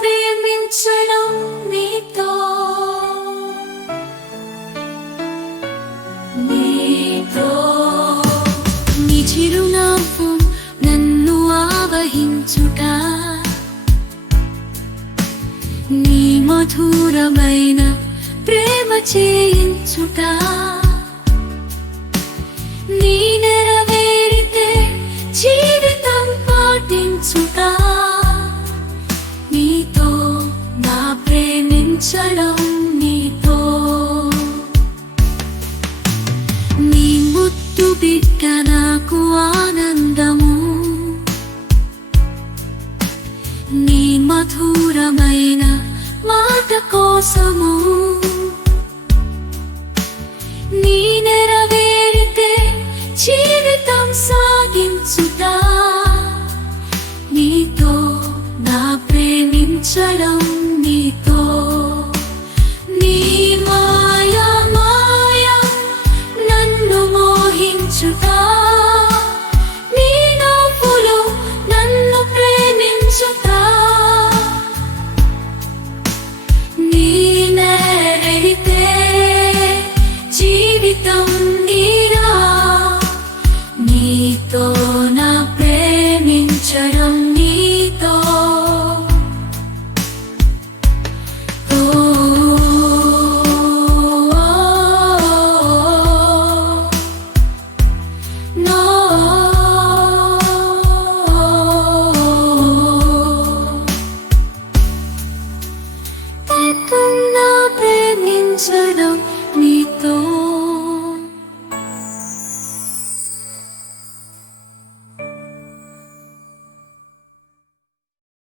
ప్రేమించడం నీతో నీతో నీ చిరునవ్వు నన్ను ఆవహించుట. నీ మధురమైన ప్రేమ చేయించుట. ప్రేమించడం నీతో. నీ ముద్దు బిడ్డ నాకు ఆనందము. నీ మధురమైన మాట కోసము. నీ నెరవేరితే జీవితం సాగించుట. నీతో నా ప్రేమించడం ప్రేమించుతా నీ నవ్వులు నన్ను ప్రేమించుతా నీ నెడితే జీవితం నీరా? నీతో నా say know.